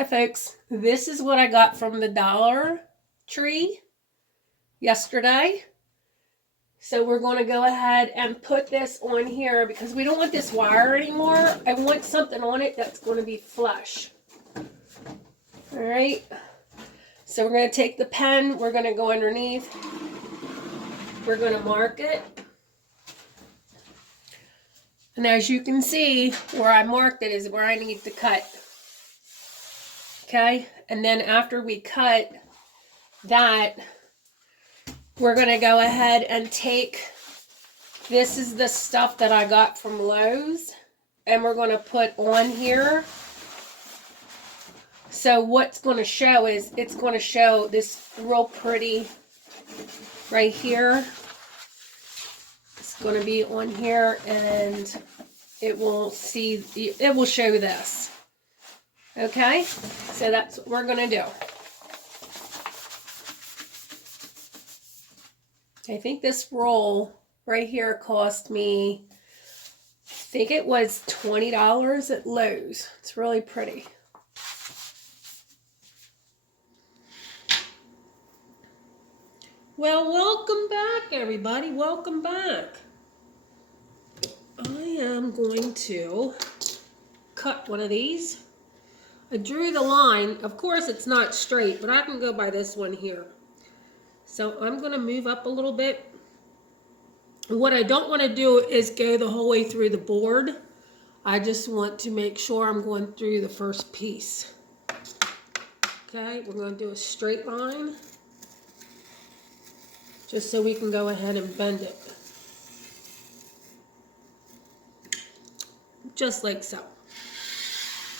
Hi folks, this is what I got from the Dollar Tree yesterday. So we're going to go ahead and put this on here because we don't want this wire anymore. I want something on it that's going to be flush. All right, so we're going to take the pen, we're going to go underneath, we're going to mark it. And as you can see, where I marked it is where I need to cut. Okay, and then after we cut that, we're going to go ahead and take, this is the stuff that I got from Lowe's, and we're going to put on here. So what's going to show is, it's going to show this real pretty right here. It's going to be on here, and it will show this. Okay, so that's what we're going to do. I think this roll right here cost me, I think it was $20 at Lowe's. It's really pretty. Well, welcome back, everybody. Welcome back. I am going to cut one of these. I drew the line. Of course, it's not straight, but I can go by this one here. So I'm going to move up a little bit. What I don't want to do is go the whole way through the board. I just want to make sure I'm going through the first piece. Okay, we're going to do a straight line, just so we can go ahead and bend it. Just like so.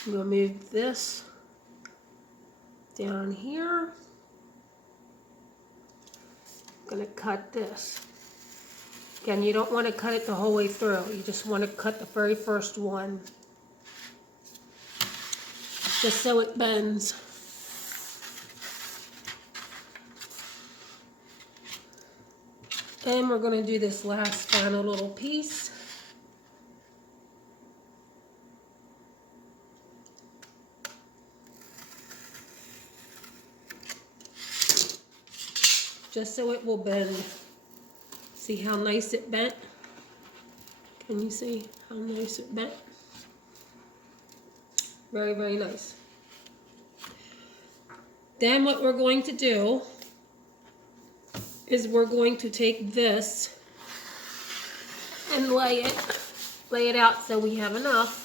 I'm going to move this down here. I'm going to cut this. Again, you don't want to cut it the whole way through. You just want to cut the very first one, just so it bends. And we're going to do this last final little piece. Just so it will bend. See how nice it bent? Can you see how nice it bent? Very, very nice. Then what we're going to do is we're going to take this and lay it out so we have enough.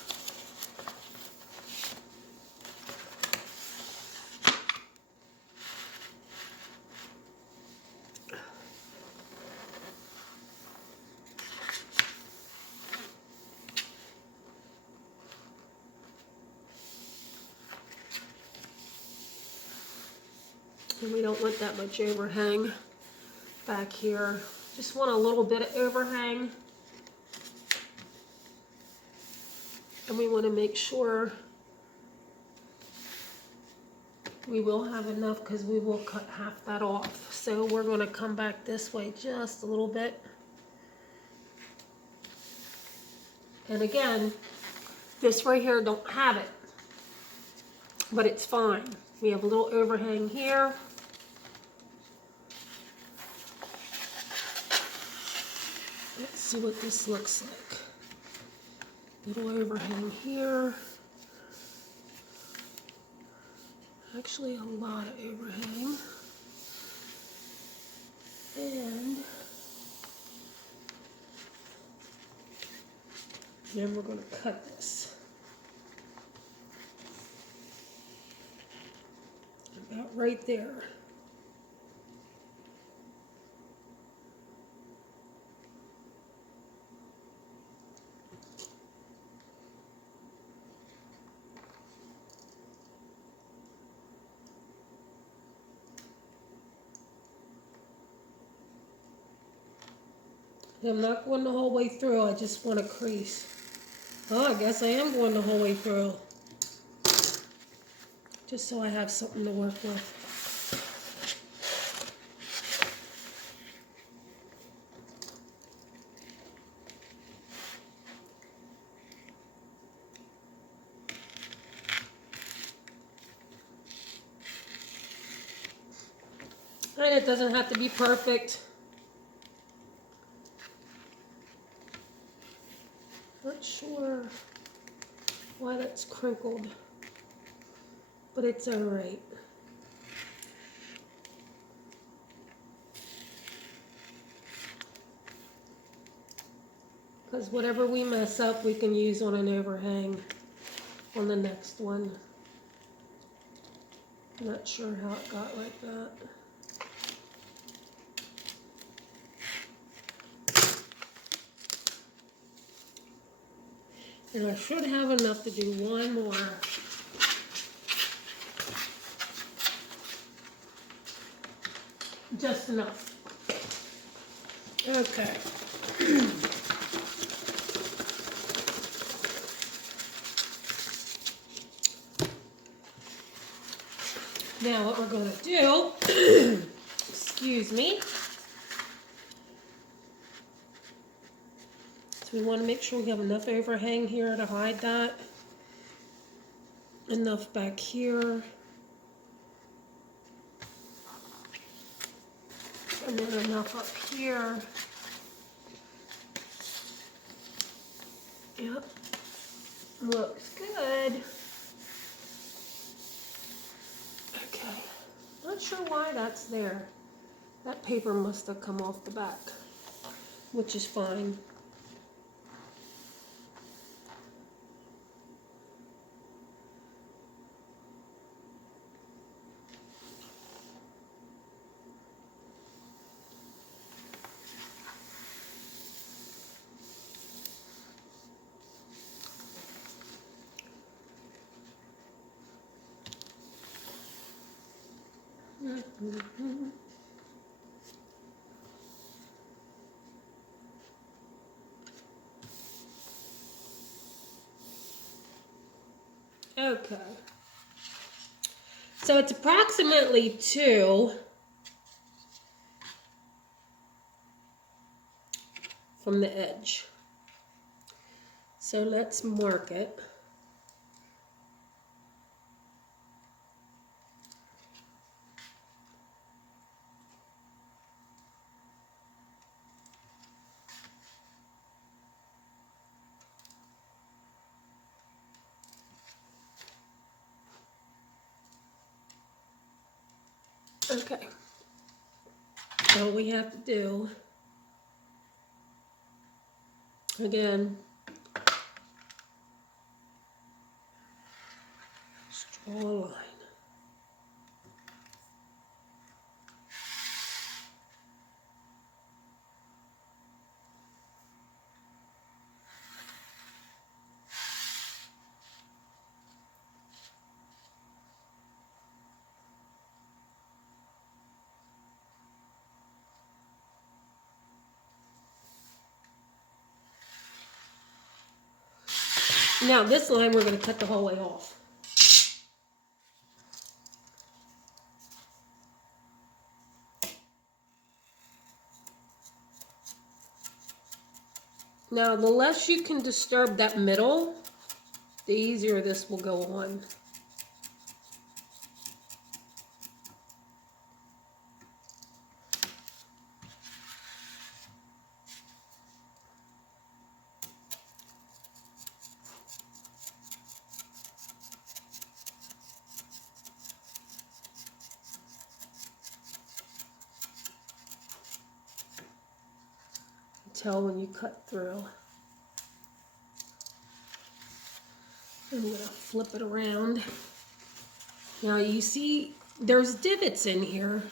And we don't want that much overhang back here. Just want a little bit of overhang. And we want to make sure we will have enough, because we will cut half that off. So we're going to come back this way just a little bit. And again, this right here don't have it, but it's fine. We have a little overhang here. Let's see what this looks like. Little overhang here. Actually, a lot of overhang. And then we're going to cut this. About right there. I'm not going the whole way through, I just want a crease. Oh, I guess I am going the whole way through. Just so I have something to work with. And it doesn't have to be perfect. Not sure why that's crinkled, but it's all right. Because whatever we mess up, we can use on an overhang on the next one. Not sure how it got like that. And I should have enough to do one more. Just enough. Okay. Now what we're going to do, excuse me, so we want to make sure we have enough overhang here to hide that. Enough back here. And then enough up here. Yep. Looks good. Okay. Not sure why that's there. That paper must have come off the back, which is fine. Okay. So it's approximately 2 from the edge. So let's mark it. Okay. All we have to do, again, is draw a line. Now this line we're going to cut the whole way off. Now the less you can disturb that middle, the easier this will go on. Tell when you cut through. I'm going to flip it around. Now you see there's divots in here.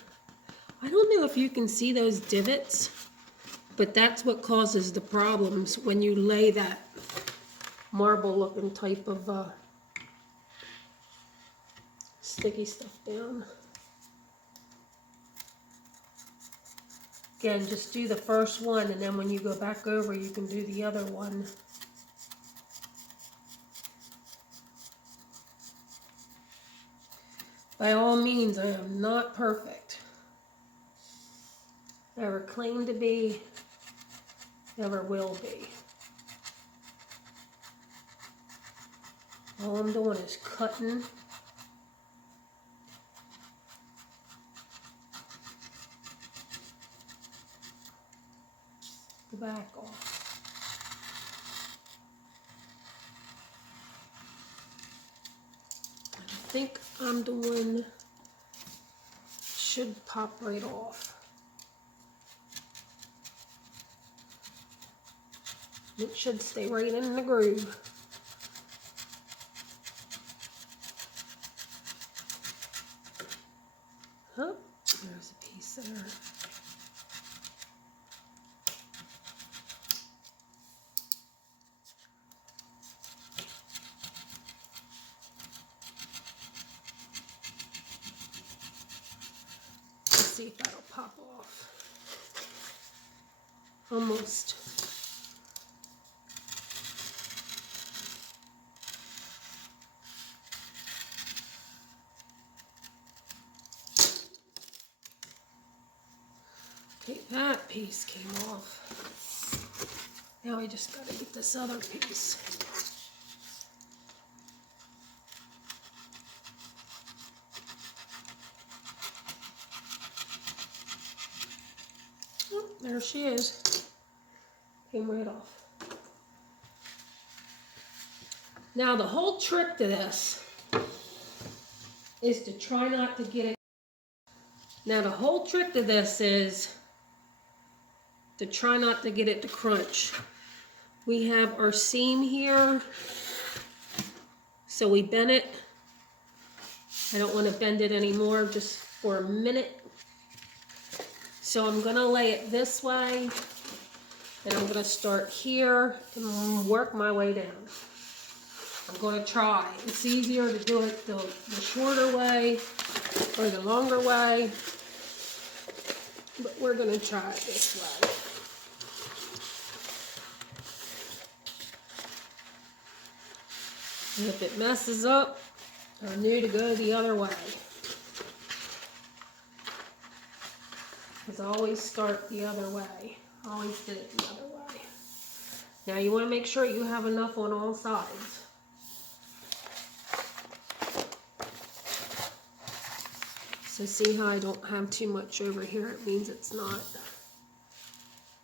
I don't know if you can see those divots, but that's what causes the problems when you lay that marble looking type of sticky stuff down. Again, just do the first one, and then when you go back over, you can do the other one. By all means, I am not perfect. Never claim to be, never will be. All I'm doing is cutting. the back off. I think I'm doing, should pop right off. It should stay right in the groove. Oh, there's a piece there. Let's see if that'll pop off. Almost. Okay, that piece came off. Now I just gotta get this other piece. Oh, there she is. Came right off. Now the whole trick to this is to try not to get it. Now the whole trick to this is to try not to get it to crunch. We have our seam here, so we bend it. I don't want to bend it anymore, just for a minute. So I'm going to lay it this way, and I'm going to start here and work my way down. I'm going to try. It's easier to do it the shorter way or the longer way, but we're going to try it this way. And if it messes up, I knew to go the other way. Because I always start the other way. I always did it the other way. Now you want to make sure you have enough on all sides. So see how I don't have too much over here? It means it's not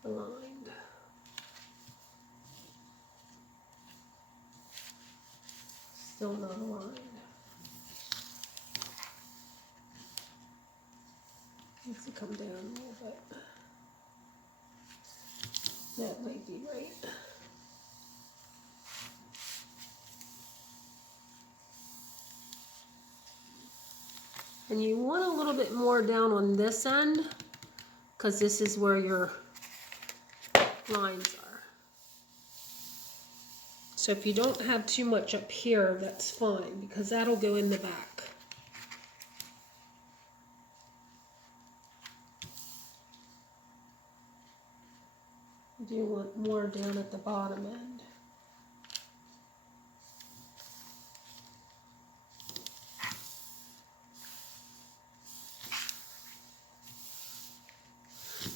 aligned. Still not aligned. Needs to come down a little bit. That might be right. And you want a little bit more down on this end, because this is where your lines are. So if you don't have too much up here, that's fine, because that'll go in the back. You do want more down at the bottom end.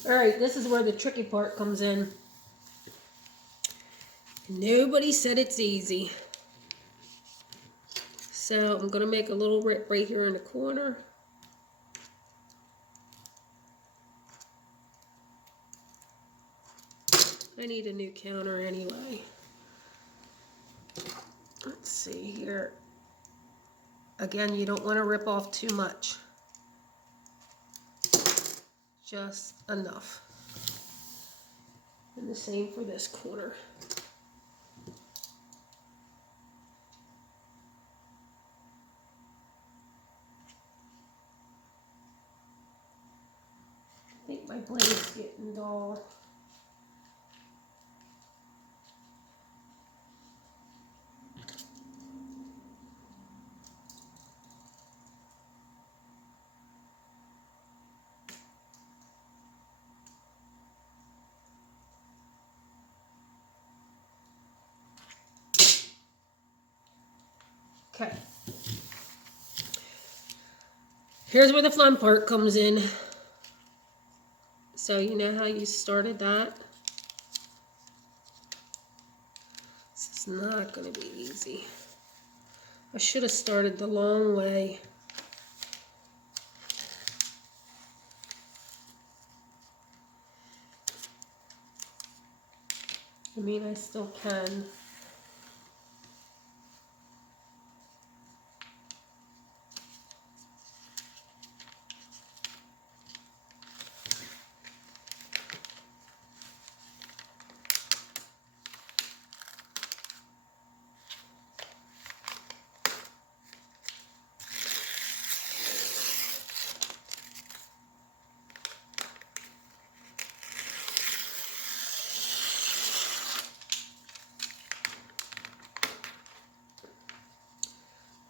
Alright, this is where the tricky part comes in. Nobody said it's easy. So I'm going to make a little rip right here in the corner. I need a new counter anyway. Let's see here. Again, you don't want to rip off too much. Just enough. And the same for this corner. I think my blade's getting dull. Okay. Here's where the fun part comes in. So you know how you started that? This is not going to be easy. I should have started the long way. I mean, I still can.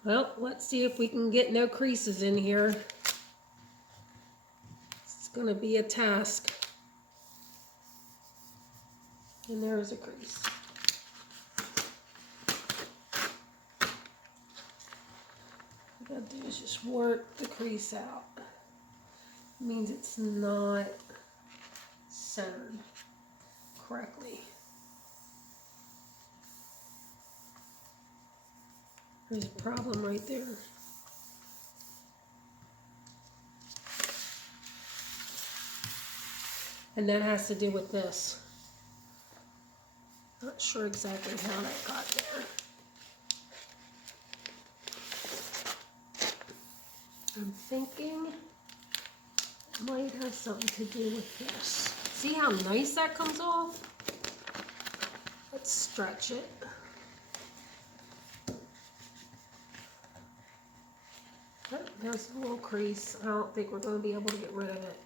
Well, let's see if we can get no creases in here. It's going to be a task. And there's a crease. What I gotta do is just work the crease out. It means it's not centered correctly. There's a problem right there. And that has to do with this. Not sure exactly how that got there. I'm thinking it might have something to do with this. See how nice that comes off? Let's stretch it. Oh, there's a little crease. I don't think we're going to be able to get rid of it.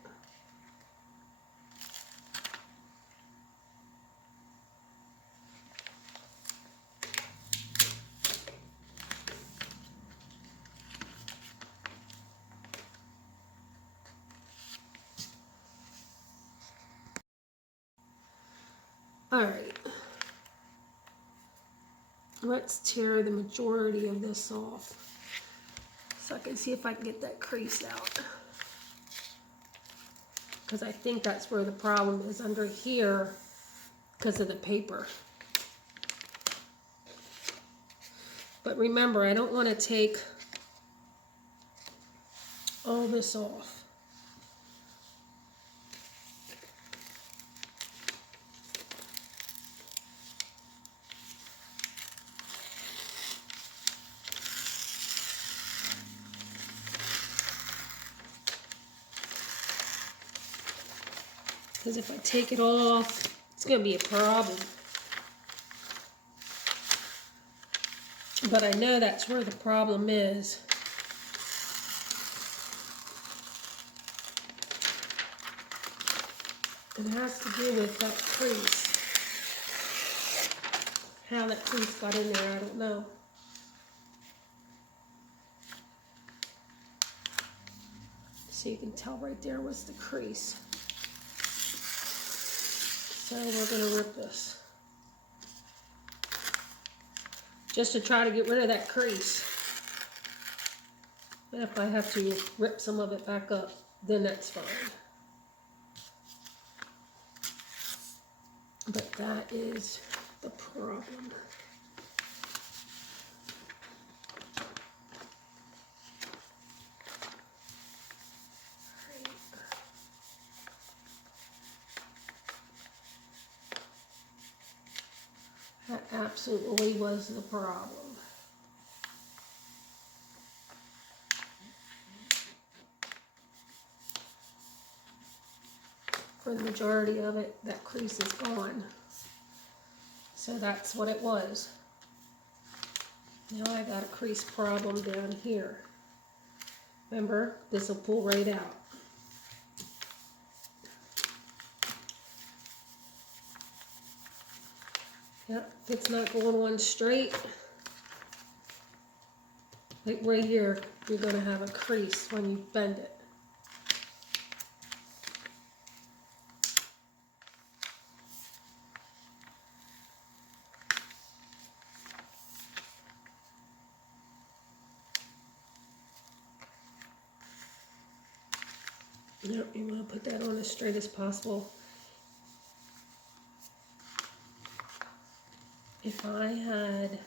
Alright, let's tear the majority of this off so I can see if I can get that crease out. Because I think that's where the problem is, under here, because of the paper. But remember, I don't want to take all this off. Because if I take it off, it's going to be a problem. But I know that's where the problem is. It has to do with that crease. How that crease got in there, I don't know. So you can tell right there was the crease. So we're going to rip this. Just to try to get rid of that crease. And if I have to rip some of it back up, then that's fine. But that is the problem. That absolutely was the problem. For the majority of it, that crease is gone. So that's what it was. Now I got a crease problem down here. Remember, this will pull right out. Yep, if it's not going on straight, like right here, you're going to have a crease when you bend it. Yep, you want to put that on as straight as possible. If I had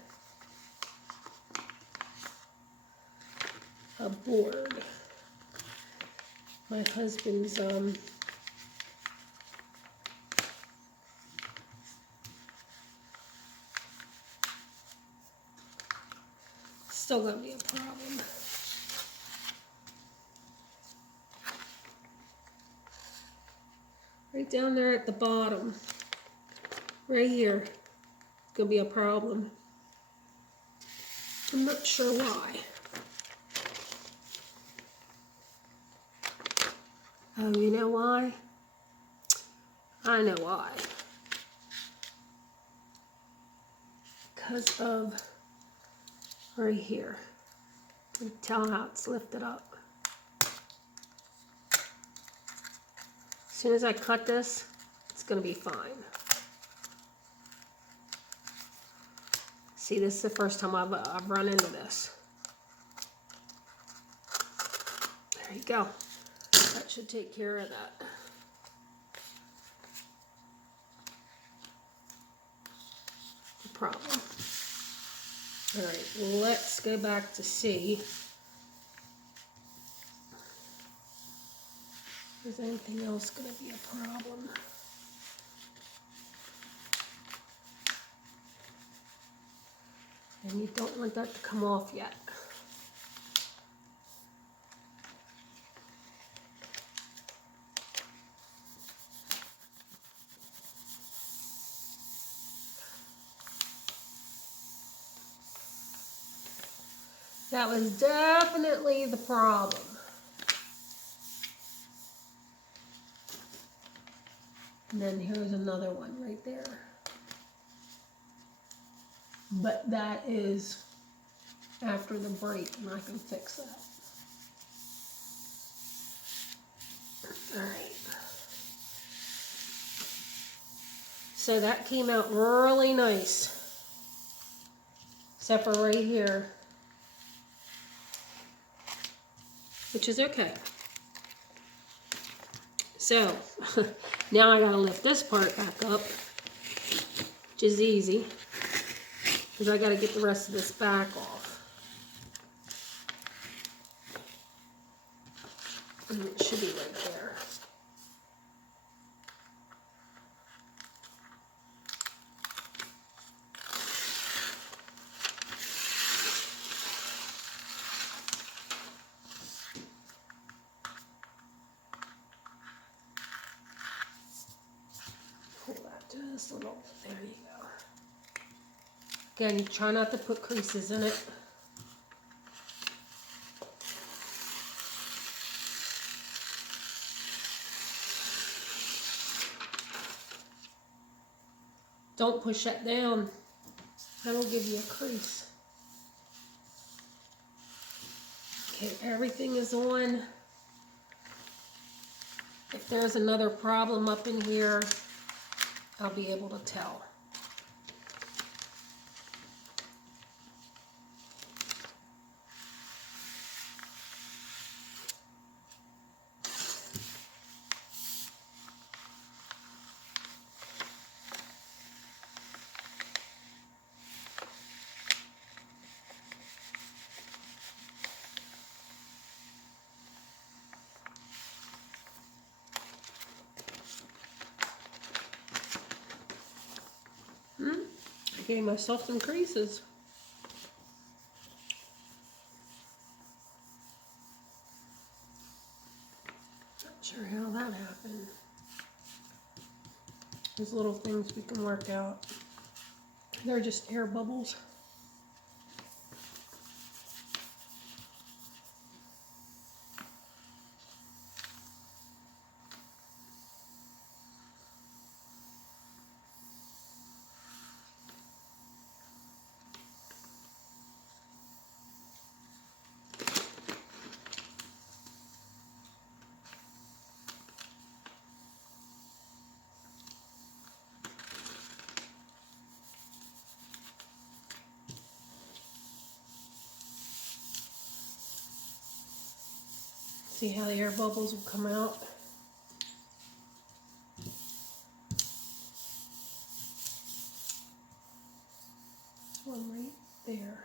a board, my husband's still gonna be a problem. Right down there at the bottom, right here, it's gonna be a problem. I'm not sure why. Oh, you know why? I know why. Because of right here. You can tell how it's lifted up. As soon as I cut this, it's going to be fine. See, this is the first time I've run into this. There you go. That should take care of that. The problem. All right, let's go back to see if there's anything else going to be a problem. And you don't want that to come off yet. That was definitely the problem. And then here's another one right there. But that is after the break, and I can fix that. All right. So that came out really nice, except for right here, which is okay. So now I gotta lift this part back up, which is easy, because I gotta get the rest of this back off. And it should be right there. Pull that just a little bit. There you go. Again, try not to put creases in it. Don't push that down. That'll give you a crease. Okay, everything is on. If there's another problem up in here, I'll be able to tell. I gave myself some creases. Not sure how that happened. These little things we can work out. They're just air bubbles. See how the air bubbles will come out? One right there.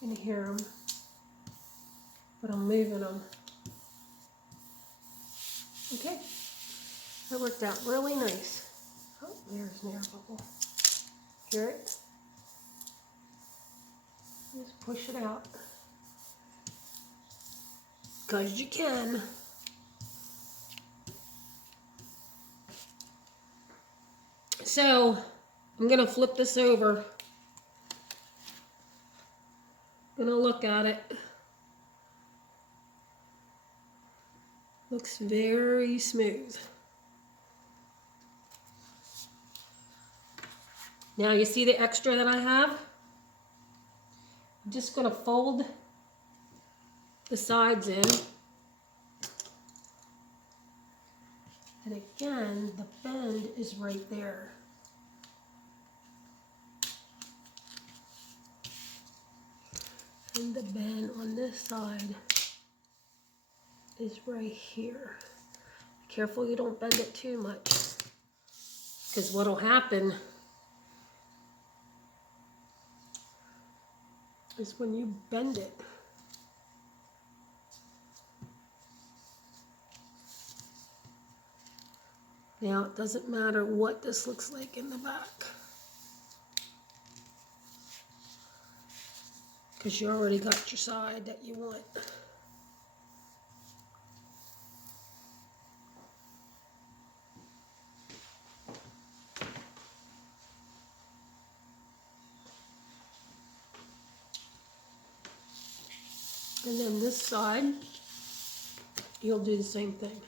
You can hear them, but I'm moving them. Okay, that worked out really nice. Oh, there's an air bubble. Hear it? Just push it out. Because you can. So, I'm going to flip this over. I'm going to look at it. Looks very smooth. Now you see the extra that I have? I'm just going to fold the sides in. And again, the bend is right there. And the bend on this side is right here. Careful you don't bend it too much, because what'll happen is when you bend it, now it doesn't matter what this looks like in the back, because you already got your side that you want. And then this side, you'll do the same thing.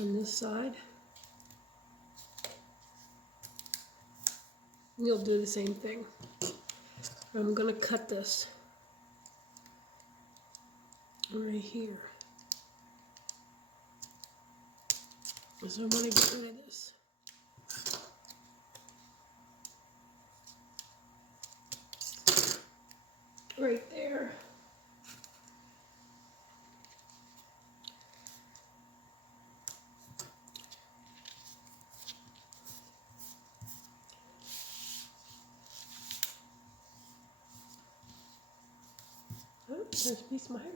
On this side, you'll do the same thing. I'm going to cut this right here. So I'm going to get rid of this. Right there. Oh, there's a piece of my hair.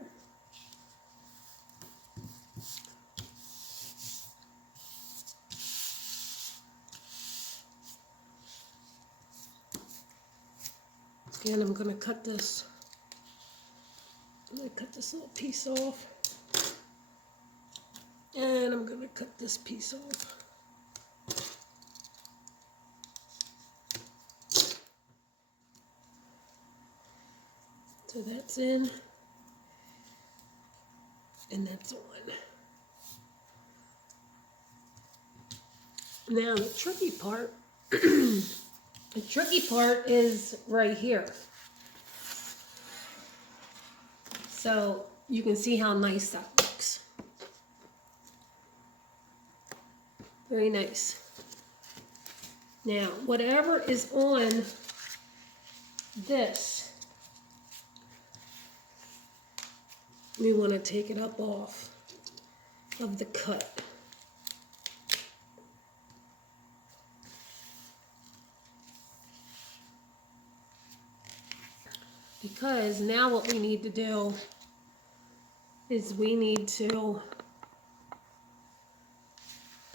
Again, I'm going to cut this. I'm going to cut this little piece off. And I'm going to cut this piece off. So that's in. And that's on. Now the tricky part, is right here. So you can see how nice that looks. Very nice. Now, whatever is on this, we want to take it up off of the cut. Because now what we need to do is we need to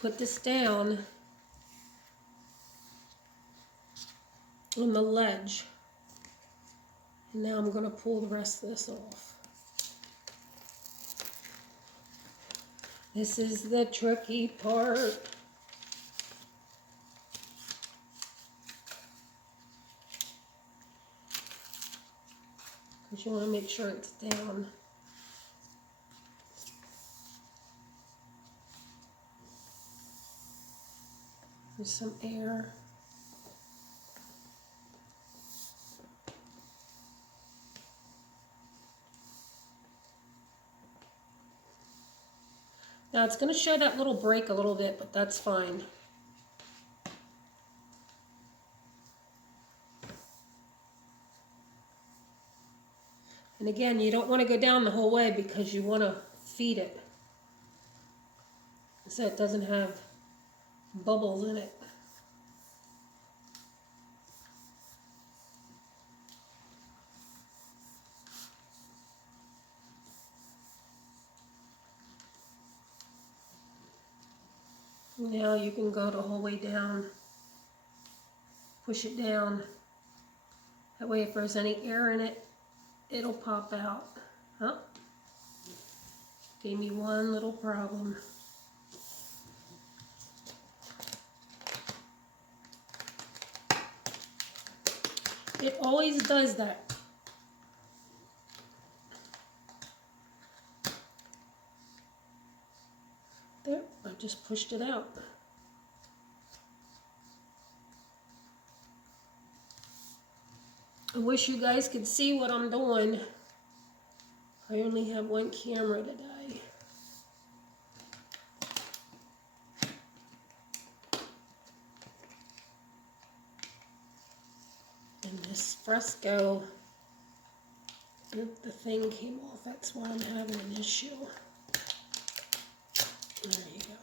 put this down on the ledge. And now I'm going to pull the rest of this off. This is the tricky part. Because you want to make sure it's down. There's some air. Now it's going to show that little break a little bit, but that's fine. And again, you don't want to go down the whole way because you want to feed it so it doesn't have bubbles in it. Now you can go the whole way down, push it down. That way if there's any air in it, it'll pop out. Huh? Gave me one little problem. It always does that. There, I just pushed it out. I wish you guys could see what I'm doing. I only have one camera today. And this fresco, the thing came off. That's why I'm having an issue. There you go.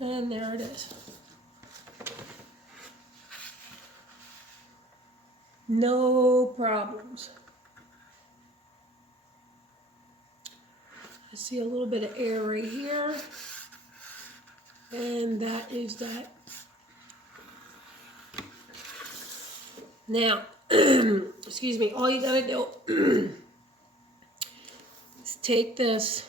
And there it is. No problems. I see a little bit of air right here. And that is that. Now, excuse me, all you gotta do is take this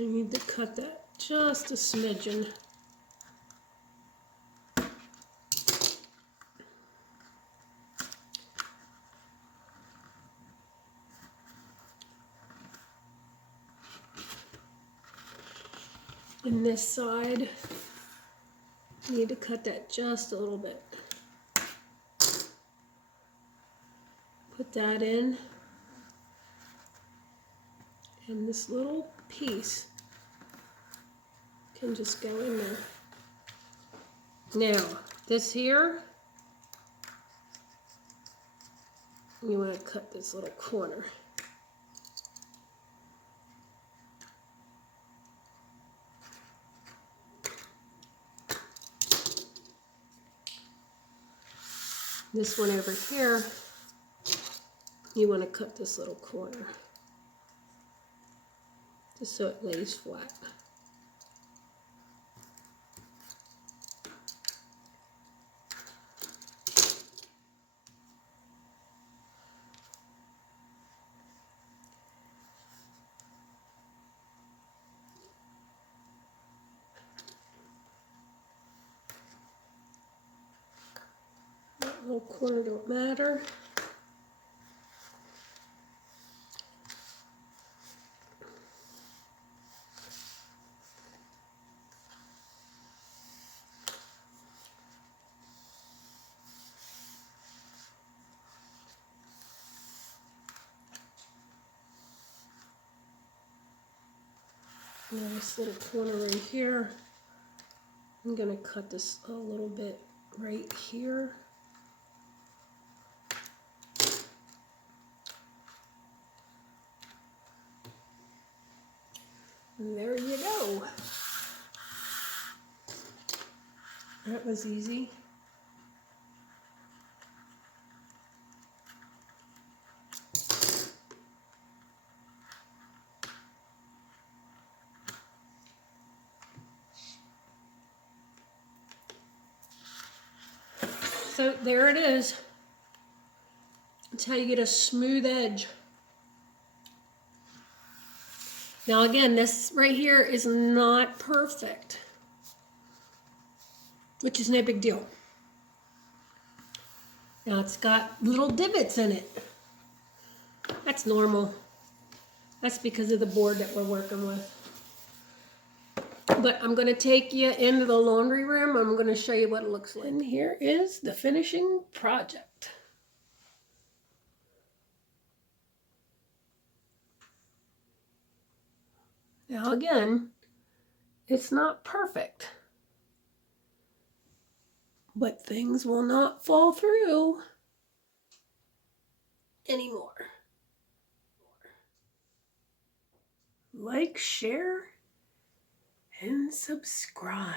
I need to cut that just a smidgen. And this side, I need to cut that just a little bit. Put that in. And this little piece can just go in there. Now, this here, you want to cut this little corner. This one over here, you want to cut this little corner, just so it lays flat. That little corner don't matter. Now this little corner right here, I'm going to cut this a little bit right here. And there you go. That was easy. So there it is. That's how you get a smooth edge. Now again, this right here is not perfect, which is no big deal. Now it's got little divots in it. That's normal. That's because of the board that we're working with. But I'm going to take you into the laundry room. I'm going to show you what it looks like. And here is the finishing project. Now again, it's not perfect, but things will not fall through anymore. Like, share, and subscribe.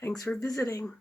Thanks for visiting.